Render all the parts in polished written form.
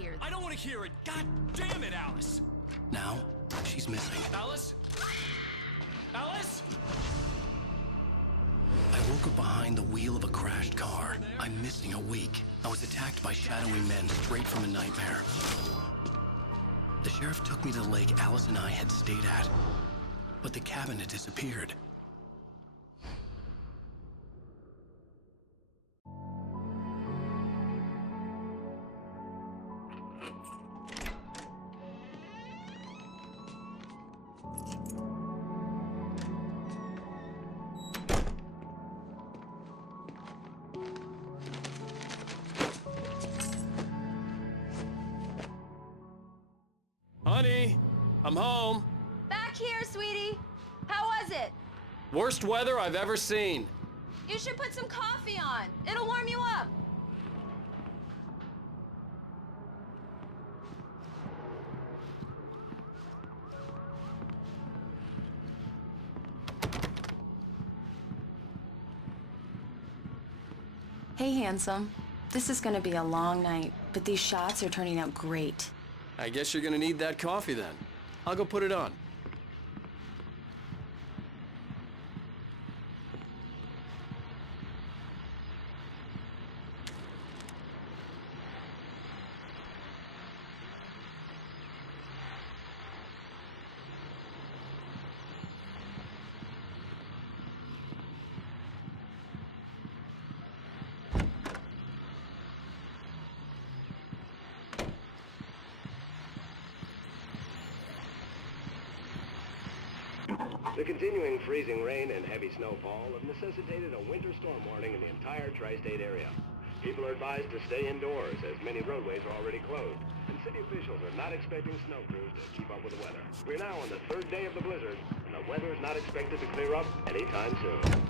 hear this. I don't want to hear it. God damn it, Alice. Now, she's missing. Alice? Alice? I woke up behind the wheel of a crashed car. I'm missing a week. I was attacked by shadowy men straight from a nightmare. The sheriff took me to the lake Alice and I had stayed at, but the cabin had disappeared. Honey, I'm home. Back here, sweetie. How was it? Worst weather I've ever seen. You should put some coffee on. It'll warm you up. Hey, handsome. This is gonna be a long night, but these shots are turning out great. I guess you're gonna need that coffee then. I'll go put it on. The continuing freezing rain and heavy snowfall have necessitated a winter storm warning in the entire tri-state area. People are advised to stay indoors as many roadways are already closed, and city officials are not expecting snow crews to keep up with the weather. We're now on the third day of the blizzard, and the weather is not expected to clear up anytime soon.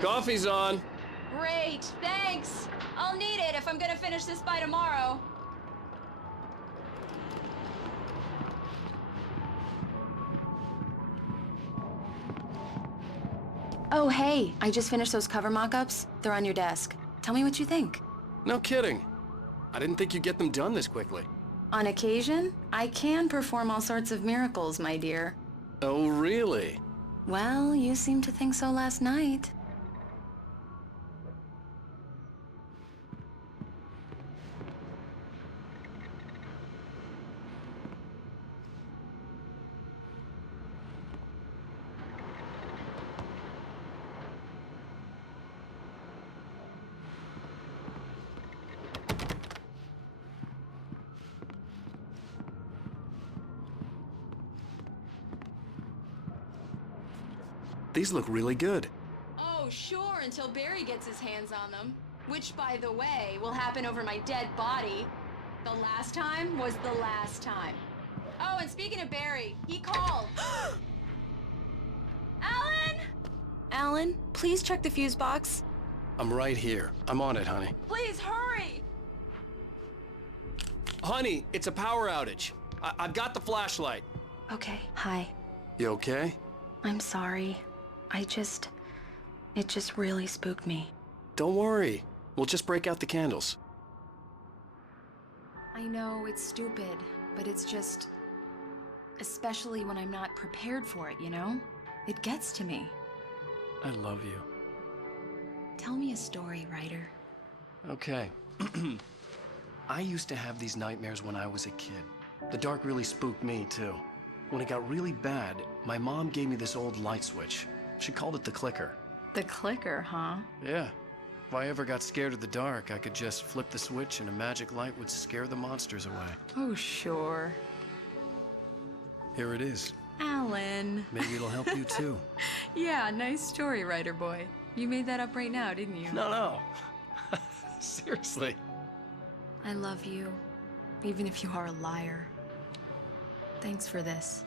Coffee's on. Great, thanks. I'll need it if I'm gonna finish this by tomorrow. Oh, hey, I just finished those cover mock-ups. They're on your desk. Tell me what you think. No kidding. I didn't think you'd get them done this quickly. On occasion, I can perform all sorts of miracles, my dear. Oh, really? Well, you seemed to think so last night. These look really good. Oh, sure, until Barry gets his hands on them. Which, by the way, will happen over my dead body. The last time was the last time. Oh, and speaking of Barry, he called. Alan? Alan, please check the fuse box. I'm right here. I'm on it, honey. Please, hurry! Honey, it's a power outage. I've got the flashlight. Okay, hi. You okay? I'm sorry. It just really spooked me. Don't worry. We'll just break out the candles. I know it's stupid, but it's just... especially when I'm not prepared for it, you know? It gets to me. I love you. Tell me a story, writer. Okay. I used to have these nightmares when I was a kid. The dark really spooked me, too. When it got really bad, my mom gave me this old light switch. She called it the clicker. The clicker, huh? Yeah. If I ever got scared of the dark, I could just flip the switch and a magic light would scare the monsters away. Oh, sure. Here it is. Alan. Maybe it'll help you, too. Yeah, nice story, writer boy. You made that up right now, didn't you? No. Seriously. I love you, even if you are a liar. Thanks for this.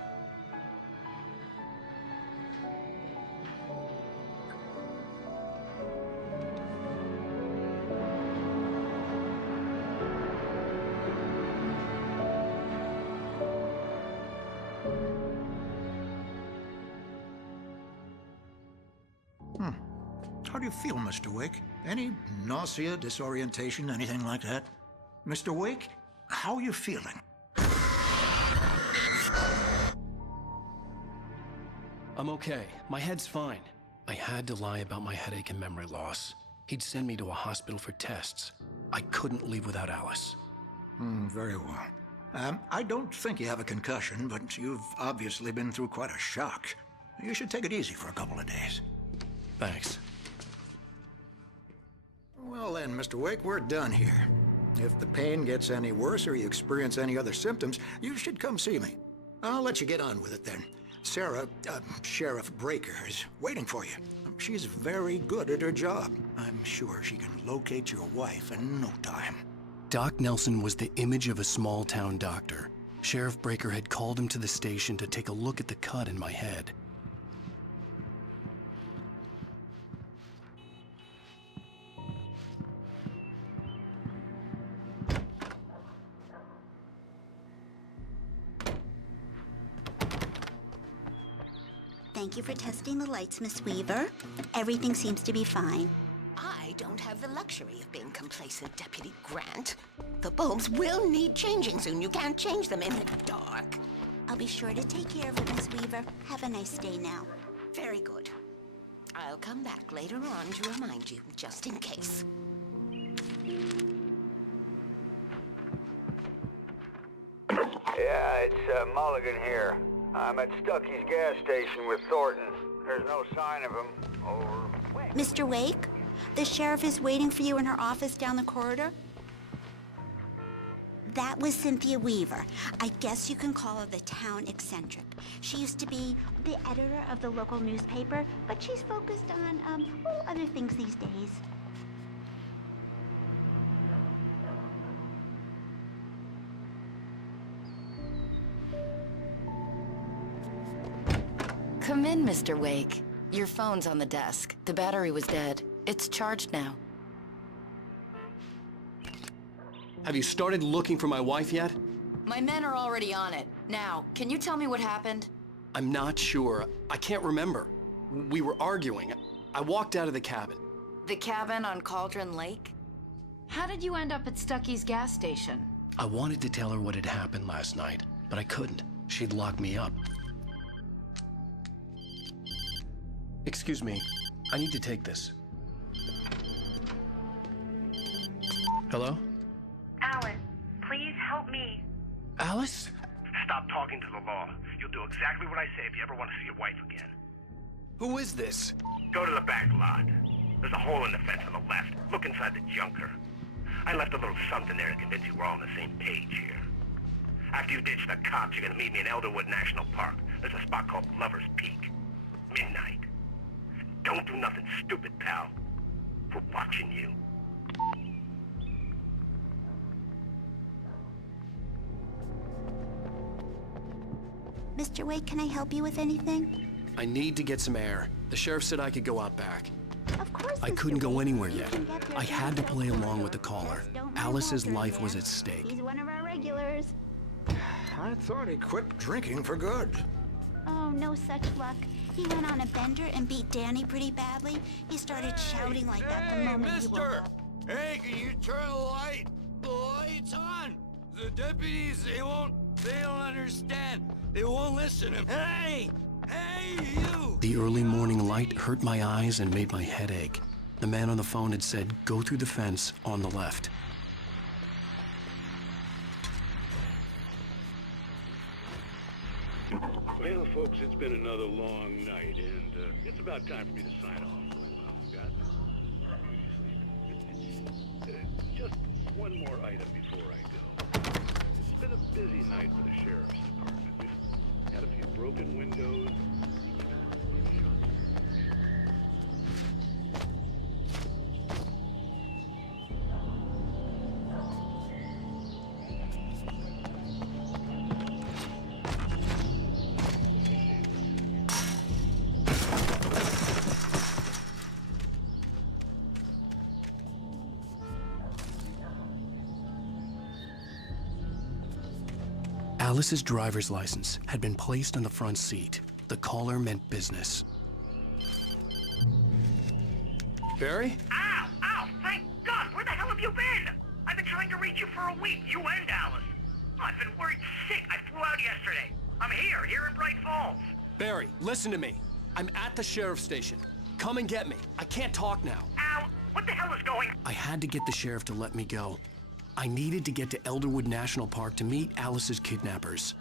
How do you feel, Mr. Wake? Any nausea, disorientation, anything like that? Mr. Wake, how are you feeling? I'm okay. My head's fine. I had to lie about my headache and memory loss. He'd send me to a hospital for tests. I couldn't leave without Alice. Very well. I don't think you have a concussion, but you've obviously been through quite a shock. You should take it easy for a couple of days. Thanks. Well then, Mr. Wake, we're done here. If the pain gets any worse or you experience any other symptoms, you should come see me. I'll let you get on with it then. Sarah, Sheriff Breaker, is waiting for you. She's very good at her job. I'm sure she can locate your wife in no time. Doc Nelson was the image of a small-town doctor. Sheriff Breaker had called him to the station to take a look at the cut in my head. Thank you for testing the lights, Miss Weaver. Everything seems to be fine. I don't have the luxury of being complacent, Deputy Grant. The bulbs will need changing soon. You can't change them in the dark. I'll be sure to take care of it, Miss Weaver. Have a nice day now. Very good. I'll come back later on to remind you, just in case. Yeah, it's Mulligan here. I'm at Stucky's gas station with Thornton. There's no sign of him. Over. Mr. Wake, the sheriff is waiting for you in her office down the corridor. That was Cynthia Weaver. I guess you can call her the town eccentric. She used to be the editor of the local newspaper, but she's focused on, other things these days. Come in, Mr. Wake. Your phone's on the desk. The battery was dead. It's charged now. Have you started looking for my wife yet? My men are already on it. Now, can you tell me what happened? I'm not sure. I can't remember. We were arguing. I walked out of the cabin. The cabin on Cauldron Lake? How did you end up at Stucky's gas station? I wanted to tell her what had happened last night, but I couldn't. She'd lock me up. Excuse me. I need to take this. Hello? Alice, please help me. Alice? Stop talking to the law. You'll do exactly what I say if you ever want to see your wife again. Who is this? Go to the back lot. There's a hole in the fence on the left. Look inside the junker. I left a little something there to convince you we're all on the same page here. After you ditch the cops, you're gonna meet me in Elderwood National Park. There's a spot called Lover's Peak. Midnight. Don't do nothing stupid, pal. We're watching you. Mr. Wake, can I help you with anything? I need to get some air. The sheriff said I could go out back. Of course, I Mr. couldn't go Wake. anywhere You yet. can get there I had to just play as along fast. with the caller. Just don't mind Alice's Walter life in was there. at stake. He's one of our regulars. I thought he quit drinking for good. Oh, no such luck. He went on a bender and beat Danny pretty badly. He started shouting like that the moment he woke up. Hey, can you turn the light? The light's on! The deputies, they don't understand. They won't listen to me. Hey! Hey, you! The early morning light hurt my eyes and made my head ache. The man on the phone had said, go through the fence on the left. Well, folks, it's been another long night, and it's about time for me to sign off for a while, Scott. Just one more item before I go. It's been a busy night for the sheriff's department. We've had a few broken windows. Alice's driver's license had been placed on the front seat. The caller meant business. Barry? Ow! Ow! Thank God! Where the hell have you been? I've been trying to reach you for a week, you and Alice. I've been worried sick. I flew out yesterday. I'm here in Bright Falls. Barry, listen to me. I'm at the sheriff's station. Come and get me. I can't talk now. Al, what the hell is going on? I had to get the sheriff to let me go. I needed to get to Elderwood National Park to meet Alice's kidnappers.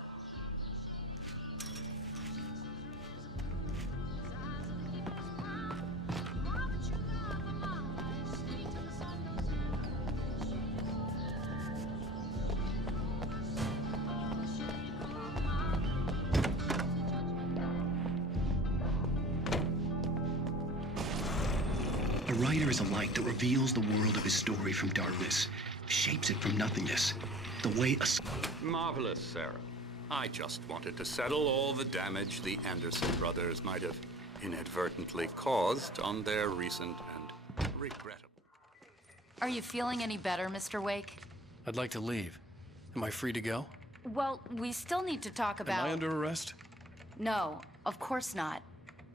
A writer is a light that reveals the world of his story from darkness, shapes it from nothingness. The way a... Marvelous, Sarah. I just wanted to settle all the damage the Anderson brothers might have inadvertently caused on their recent and regrettable... Are you feeling any better, Mr. Wake? I'd like to leave. Am I free to go? Well, we still need to talk about... Am I under arrest? No, of course not.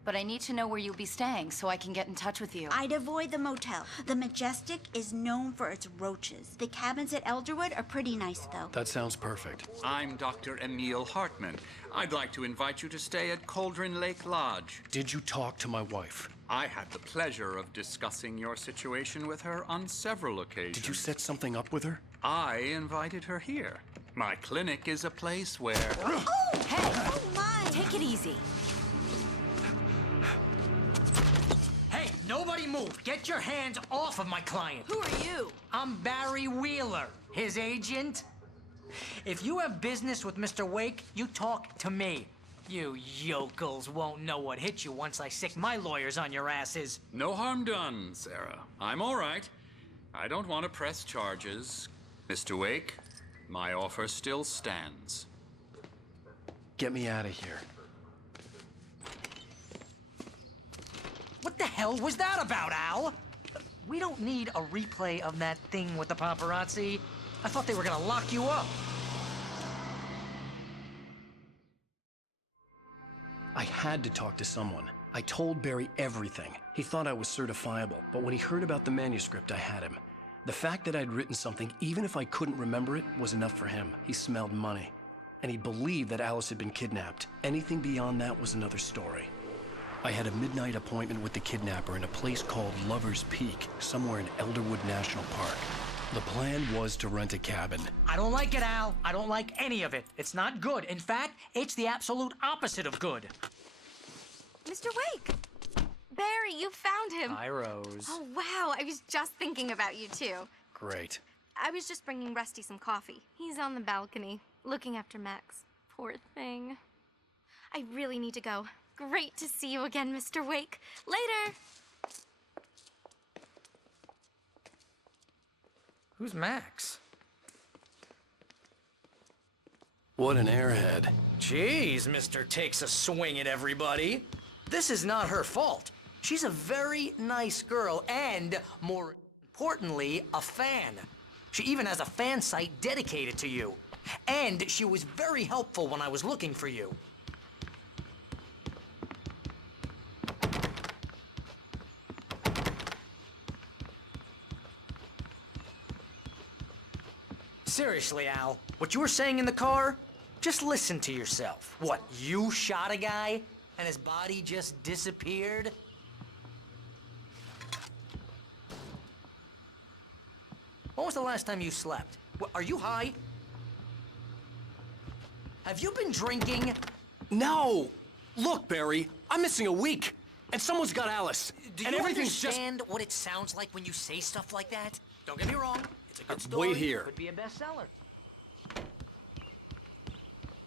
But I need to know where you'll be staying so I can get in touch with you. I'd avoid the motel. The Majestic is known for its roaches. The cabins at Elderwood are pretty nice, though. That sounds perfect. I'm Dr. Emil Hartman. I'd like to invite you to stay at Cauldron Lake Lodge. Did you talk to my wife? I had the pleasure of discussing your situation with her on several occasions. Did you set something up with her? I invited her here. My clinic is a place where... Oh! Hey! Oh, my! Take it easy. Hey, nobody move. Get your hands off of my client. Who are you? I'm Barry Wheeler, his agent. If you have business with Mr. Wake, you talk to me. You yokels won't know what hit you once I sick my lawyers on your asses. No harm done, Sarah. I'm all right. I don't want to press charges. Mr. Wake, my offer still stands. Get me out of here. What the hell was that about, Al? We don't need a replay of that thing with the paparazzi. I thought they were gonna lock you up. I had to talk to someone. I told Barry everything. He thought I was certifiable, but when he heard about the manuscript, I had him. The fact that I'd written something, even if I couldn't remember it, was enough for him. He smelled money. And he believed that Alice had been kidnapped. Anything beyond that was another story. I had a midnight appointment with the kidnapper in a place called Lover's Peak, somewhere in Elderwood National Park. The plan was to rent a cabin. I don't like it, Al. I don't like any of it. It's not good. In fact, it's the absolute opposite of good. Mr. Wake! Barry, you found him. Hi, Rose. Oh, wow. I was just thinking about you, too. Great. I was just bringing Rusty some coffee. He's on the balcony, looking after Max. Poor thing. I really need to go. Great to see you again, Mr. Wake. Later! Who's Max? What an airhead. Jeez, Mr. Takes a swing at everybody. This is not her fault. She's a very nice girl and, more importantly, a fan. She even has a fan site dedicated to you. And she was very helpful when I was looking for you. Seriously, Al, what you were saying in the car, just listen to yourself. What, you shot a guy and his body just disappeared? When was the last time you slept? Are you high? Have you been drinking? No! Look, Barry, I'm missing a week, and someone's got Alice. Do and you everything's understand what it sounds like when you say stuff like that? Don't get me wrong. It's a good story. Wait here. Could be a bestseller.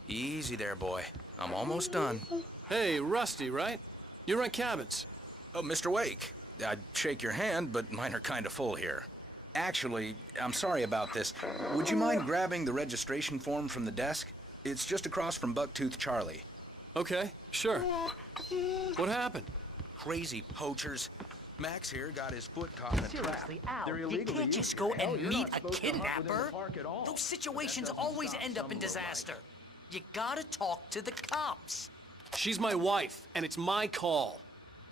Easy there, boy. I'm almost done. Hey, Rusty, right? You rent cabins. Oh, Mr. Wake. I'd shake your hand, but mine are kind of full here. Actually, I'm sorry about this. Would you mind grabbing the registration form from the desk? It's just across from Bucktooth Charlie. Okay, sure. What happened? Crazy poachers. Max here got his foot caught in a trap. Seriously, Al, you can't just go and meet a kidnapper. Those situations always end up in disaster. You gotta talk to the cops. She's my wife, and it's my call.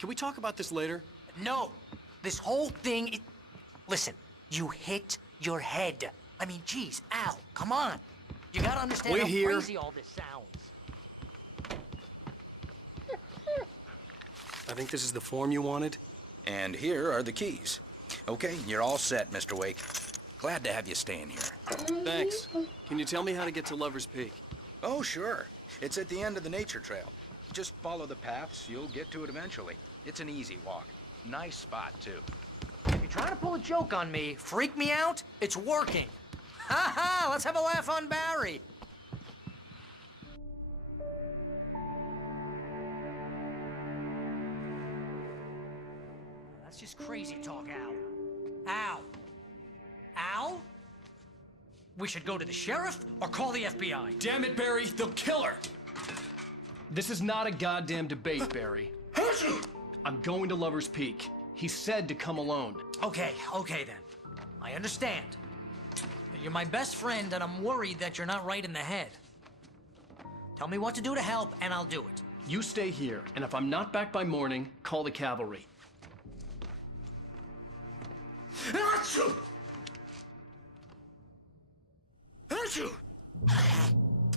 Can we talk about this later? No. This whole thing. Listen, you hit your head. I mean, geez, Al, come on. You gotta understand Wait how here. crazy all this sounds. I think this is the form you wanted. And here are the keys. Okay, you're all set, Mr. Wake. Glad to have you staying here. Thanks. Can you tell me how to get to Lover's Peak? Oh, sure. It's at the end of the nature trail. Just follow the paths, you'll get to it eventually. It's an easy walk. Nice spot, too. If you're trying to pull a joke on me, freak me out, it's working. Ha ha! Let's have a laugh on Barry. That's just crazy talk, Al. Al. Al? We should go to the sheriff or call the FBI. Damn it, Barry, they'll kill her! This is not a goddamn debate, Barry. I'm going to Lover's Peak. He said to come alone. Okay then. I understand. You're my best friend, and I'm worried that you're not right in the head. Tell me what to do to help, and I'll do it. You stay here, and if I'm not back by morning, call the cavalry. Achoo! Achoo!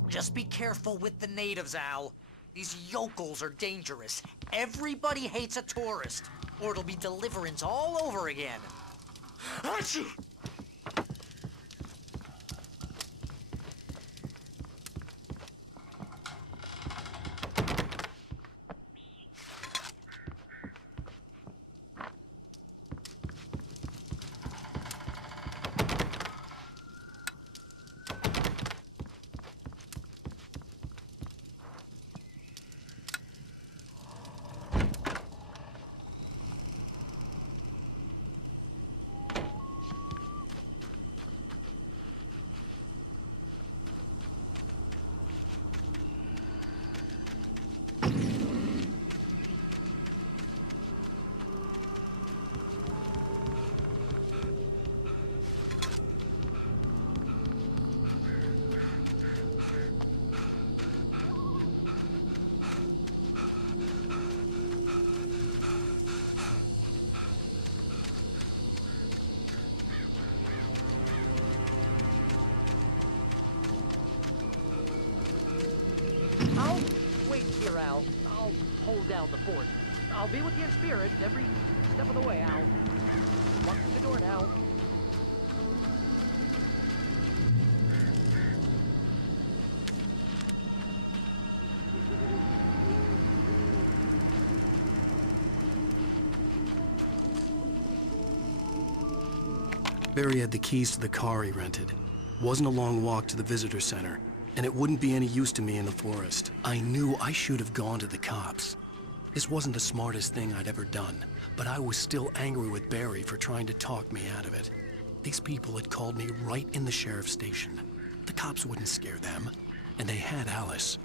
Just be careful with the natives, Al. These yokels are dangerous. Everybody hates a tourist, or it'll be deliverance all over again. Achoo! I'll wait here, Al. I'll hold down the fort. I'll be with you in spirit every step of the way, Al. Walk through the door now. Barry had the keys to the car he rented. Wasn't a long walk to the visitor center, and it wouldn't be any use to me in the forest. I knew I should have gone to the cops. This wasn't the smartest thing I'd ever done, but I was still angry with Barry for trying to talk me out of it. These people had called me right in the sheriff's station. The cops wouldn't scare them, and they had Alice.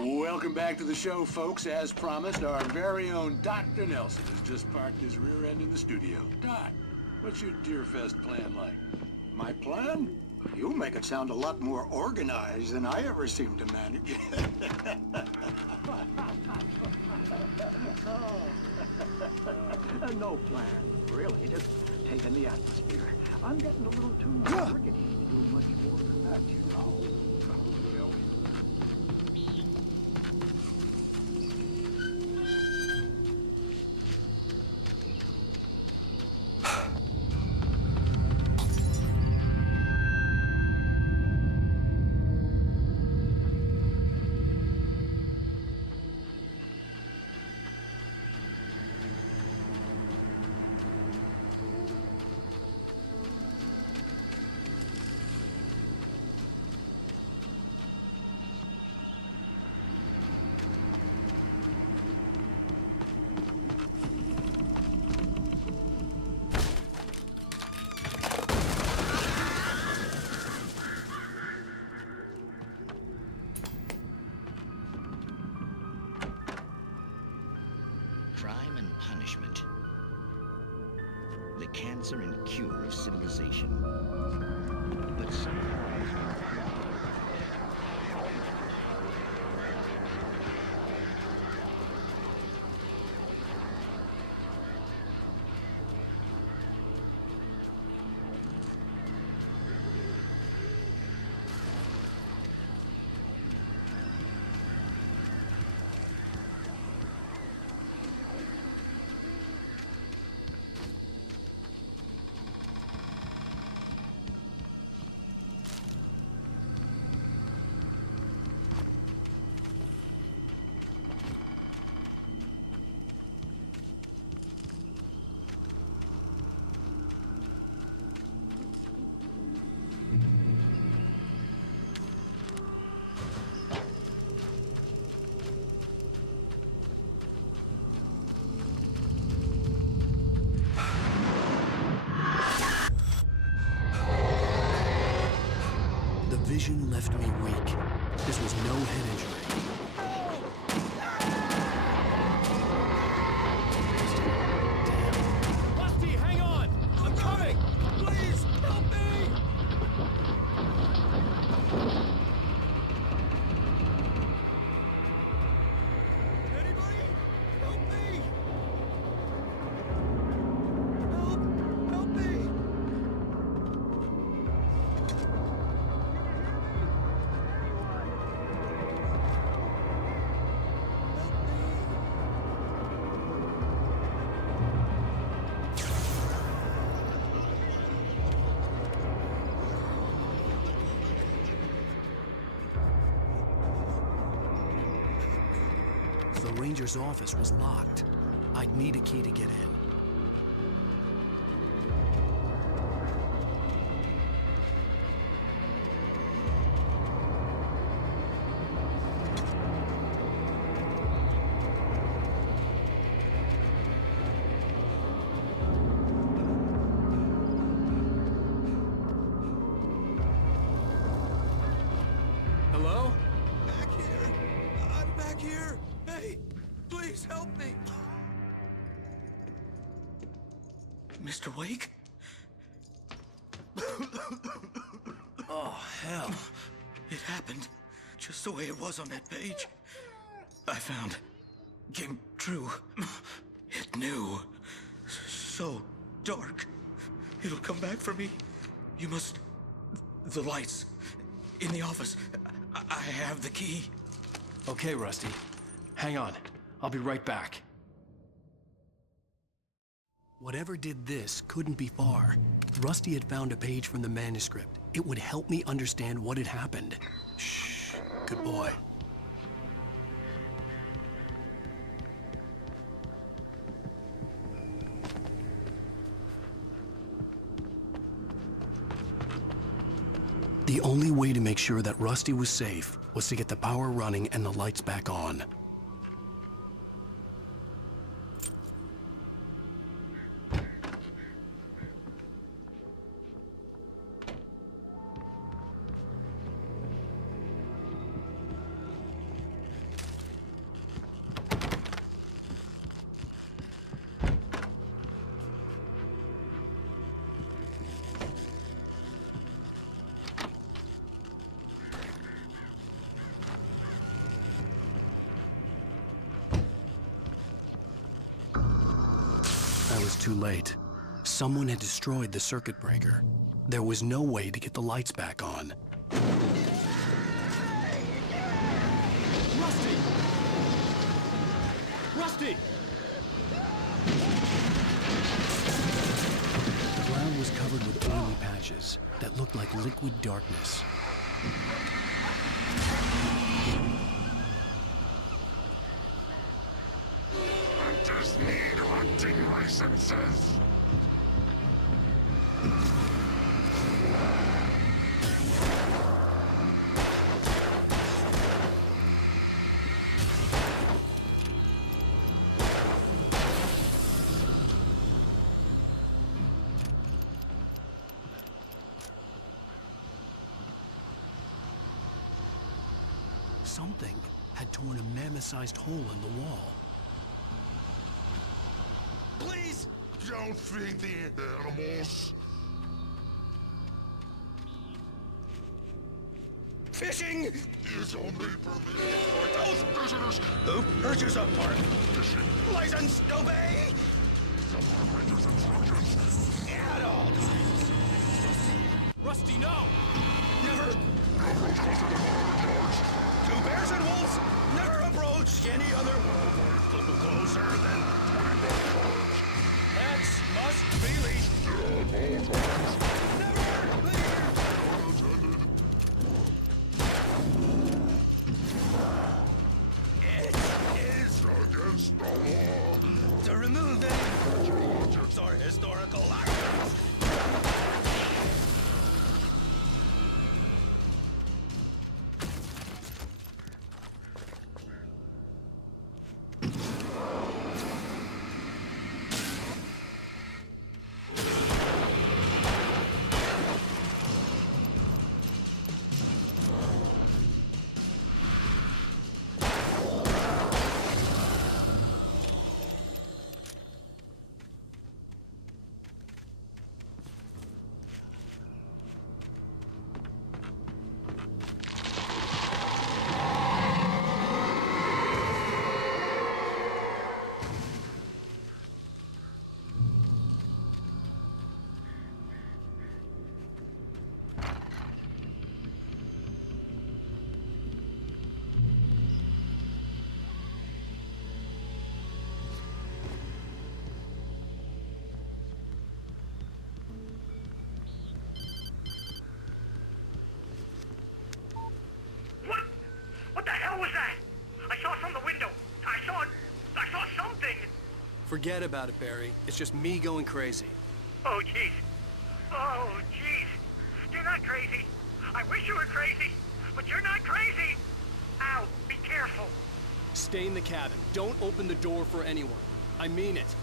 Welcome back to the show, folks. As promised, our very own Dr. Nelson has just parked his rear end in the studio. Doc, what's your Deerfest plan like? My plan? You make it sound a lot more organized than I ever seem to manage. No plan, really. Just taking the atmosphere. I'm getting a little too rickety to do much more than that, you know. crime and punishment. The cancer and cure of civilization. But somehow... The vision left me weak. This was no head injury. Rusty, hang on! I'm coming! Please, help me! Anybody? Help me! Help me! The ranger's office was locked. I'd need a key to get in. Hello? Back here. I'm back here. Hey, please help me. Mr. Wake? Oh, hell. It happened just the way it was on that page. I found. Came true. It knew. So dark. It'll come back for me. You must... The lights. In the office. I have the key. Okay, Rusty. Hang on. I'll be right back. Whatever did this couldn't be far. Rusty had found a page from the manuscript. It would help me understand what had happened. Shh. Good boy. The only way to make sure that Rusty was safe was to get the power running and the lights back on. I was too late. Someone had destroyed the circuit breaker. There was no way to get the lights back on. Rusty! Rusty! The ground was covered with oily patches that looked like liquid darkness. I just need hunting licenses. Something had torn a mammoth-sized hole in the wall. don't feed the animals. Fishing is only permitted for those visitors who purchase a park fishing license. Obey. Adults. Rusty, no! Never. Two bears and wolves never approach any other wildlife closer than 20 pets must be leashed. Never leave. It is against the law to remove any objects or historical items. Forget about it, Barry. It's just me going crazy. Oh, jeez. Oh, jeez. You're not crazy. I wish you were crazy, but you're not crazy. Ow, be careful. Stay in the cabin. Don't open the door for anyone. I mean it.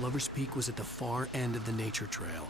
Lover's Peak was at the far end of the nature trail.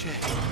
Shit.